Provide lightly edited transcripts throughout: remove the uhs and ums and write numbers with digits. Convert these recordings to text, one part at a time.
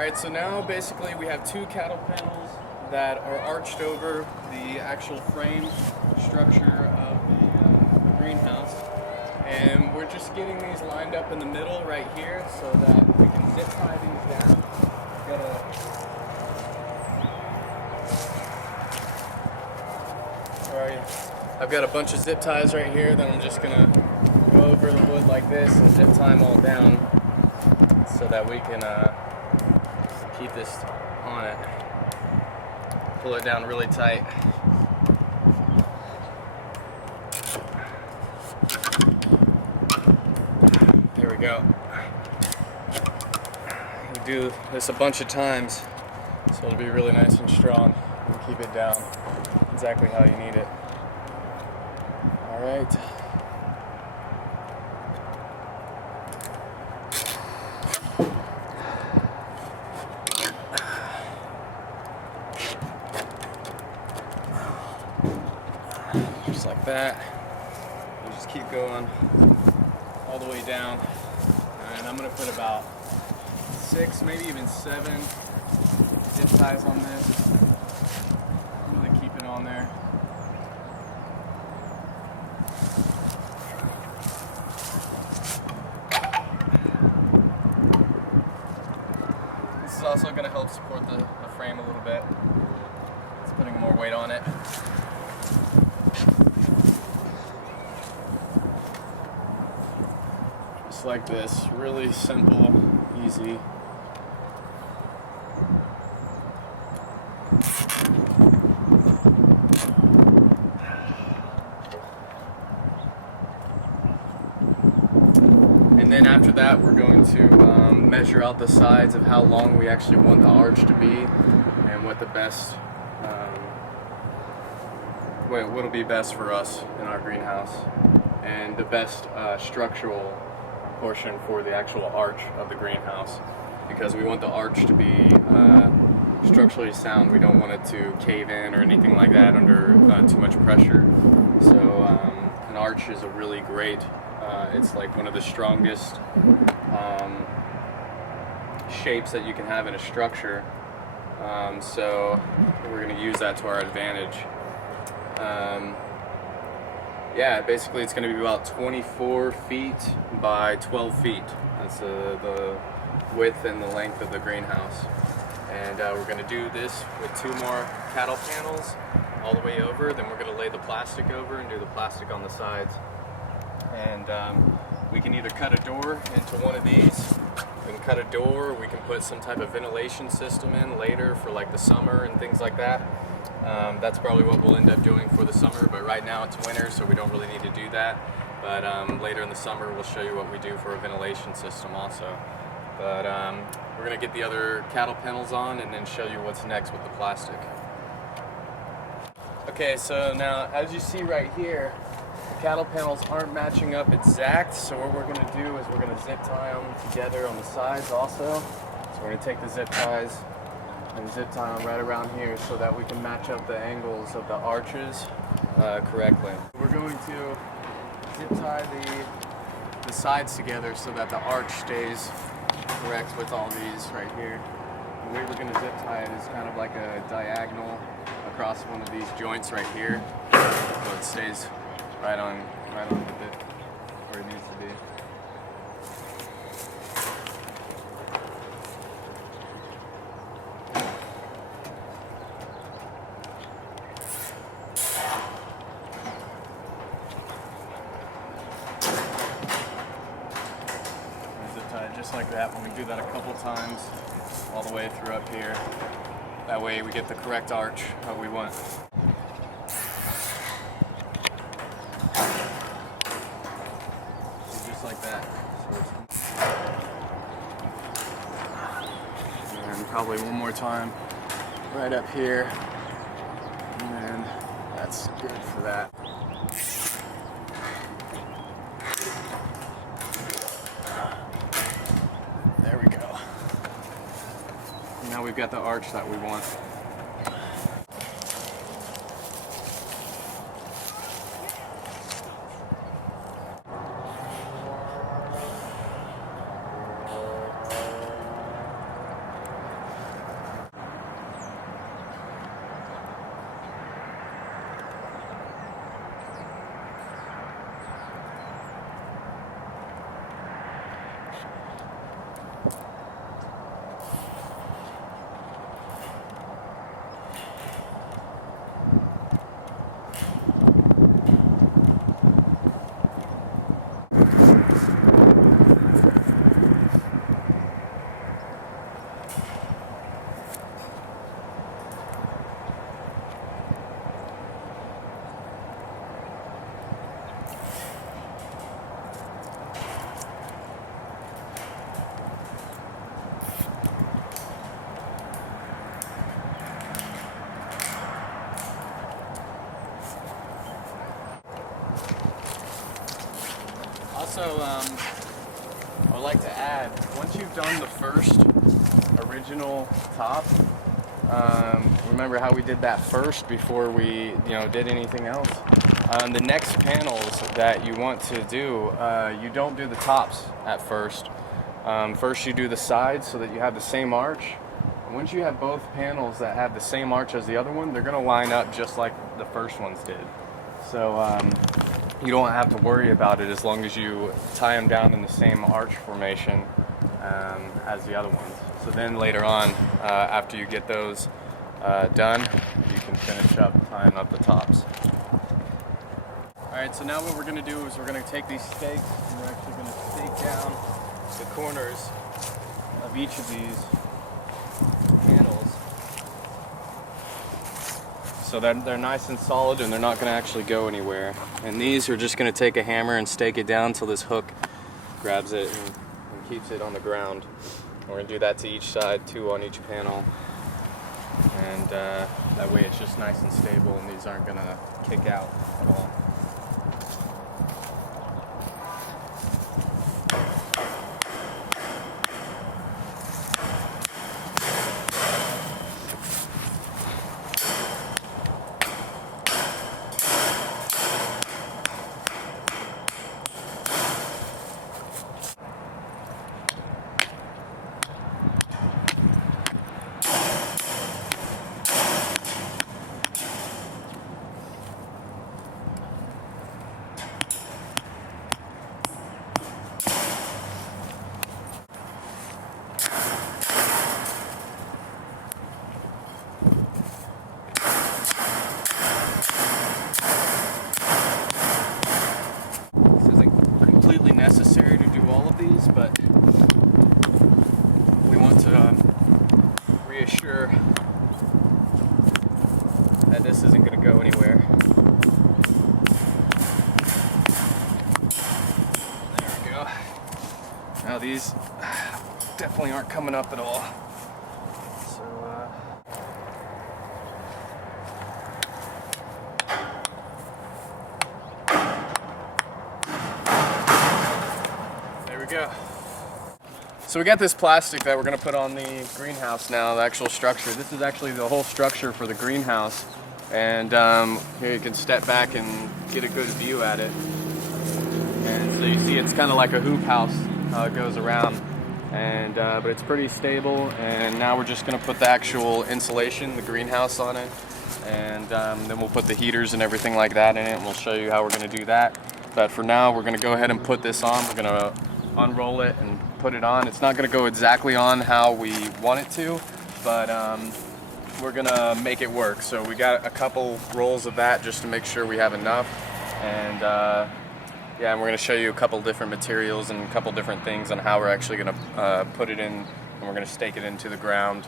Alright, so now basically we have two cattle panels that are arched over the actual frame structure of the greenhouse. And we're just getting these lined up in the middle right here so that we can zip tie these down. I've got a bunch of zip ties right here that I'm just gonna go over the wood like this and zip tie them all down so that we can keep this on it. Pull it down really tight. There we go. You do this a bunch of times so it'll be really nice and strong and keep it down exactly how you need it. All right. Just like that. You just keep going all the way down. And I'm gonna put about 6, maybe even 7 zip ties on this. Really keep it on there. This is also gonna help support the frame a little bit. It's putting more weight on it. Just like this, really simple, easy. And then after that, we're going to measure out the sides of how long we actually want the arch to be and what the best, what'll be best for us in our greenhouse and the best structural portion for the actual arch of the greenhouse, because we want the arch to be structurally sound. We don't want it to cave in or anything like that under too much pressure. So an arch is a really great, it's like one of the strongest shapes that you can have in a structure. So we're going to use that to our advantage. Yeah, basically it's going to be about 24 feet by 12 feet. That's the width and the length of the greenhouse. And we're going to do this with 2 more cattle panels all the way over. Then we're going to lay the plastic over and do the plastic on the sides. And we can either cut a door into one of these. We can cut a door, we can put some type of ventilation system in later for like the summer and things like that. That's probably what we'll end up doing for the summer, but right now it's winter, so we don't really need to do that. But later in the summer, we'll show you what we do for a ventilation system also. But we're gonna get the other cattle panels on and then show you what's next with the plastic. Okay, so now as you see right here, the cattle panels aren't matching up exact, so what we're gonna do is we're gonna zip tie them together on the sides also. So we're gonna take the zip ties and zip tie them right around here so that we can match up the angles of the arches correctly. We're going to zip tie the sides together so that the arch stays correct with all these right here. The way we're going to zip tie it is kind of like a diagonal across one of these joints right here, so it stays right on with it where it needs to be. Just like that. When we do that a couple times all the way through up here, that way we get the correct arch that we want. So just like that. And probably one more time right up here, and that's good for that. Now we've got the arch that we want. also, I would like to add, once you've done the first original top, remember how we did that first before we, did anything else? The next panels that you want to do, you don't do the tops at first. First you do the sides so that you have the same arch. And once you have both panels that have the same arch as the other one, they're going to line up just like the first ones did. So you don't have to worry about it as long as you tie them down in the same arch formation as the other ones. So then later on, after you get those done, you can finish up tying up the tops. Alright, so now what we're going to do is we're going to take these stakes and we're actually going to stake down the corners of each of these panels so that they're nice and solid and they're not going to actually go anywhere. And these are just going to take a hammer and stake it down until this hook grabs it and keeps it on the ground. We're going to do that to each side, 2 on each panel, and that way it's just nice and stable and these aren't going to kick out at all. Completely necessary to do all of these, but we want to reassure that this isn't going to go anywhere. There we go. Now these definitely aren't coming up at all. Go. So we got this plastic that we're going to put on the greenhouse now, the actual structure. This is actually the whole structure for the greenhouse, and here you can step back and get a good view at it. And so you see it's kind of like a hoop house, how it goes around, and but it's pretty stable. And now we're just going to put the actual insulation, the greenhouse, on it, and then we'll put the heaters and everything like that in it, and we'll show you how we're going to do that. But for now, we're going to go ahead and put this on. We're going to unroll it and put it on. It's not going to go exactly on how we want it to, but we're going to make it work. So we got a couple rolls of that just to make sure we have enough. And yeah, and we're going to show you a couple different materials and a couple different things on how we're actually going to put it in, and we're going to stake it into the ground.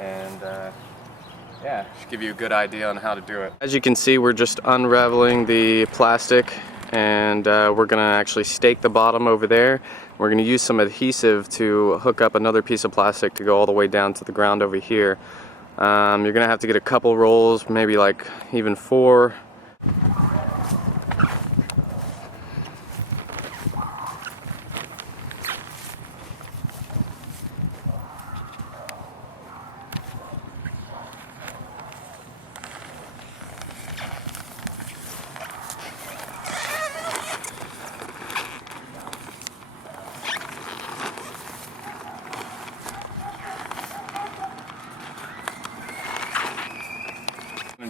And yeah, just give you a good idea on how to do it. As you can see, we're just unraveling the plastic, and we're going to actually stake the bottom over there. We're going to use some adhesive to hook up another piece of plastic to go all the way down to the ground over here. You're going to have to get a couple rolls, maybe like even 4.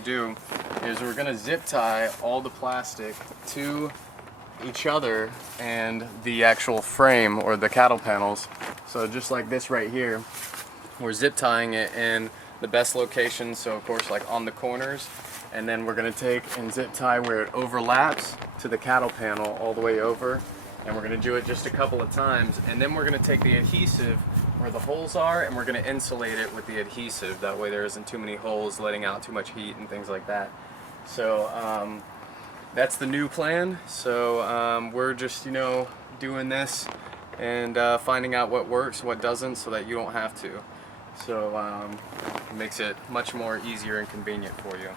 Do is we're going to zip tie all the plastic to each other and the actual frame or the cattle panels. So just like this right here, we're zip tying it in the best location, so of course like on the corners, and then we're going to take and zip tie where it overlaps to the cattle panel all the way over, and we're going to do it just a couple of times, and then we're going to take the adhesive where the holes are and we're going to insulate it with the adhesive. That way there isn't too many holes letting out too much heat and things like that. So that's the new plan. So we're just doing this and finding out what works, what doesn't, so that you don't have to. So it makes it much more easier and convenient for you.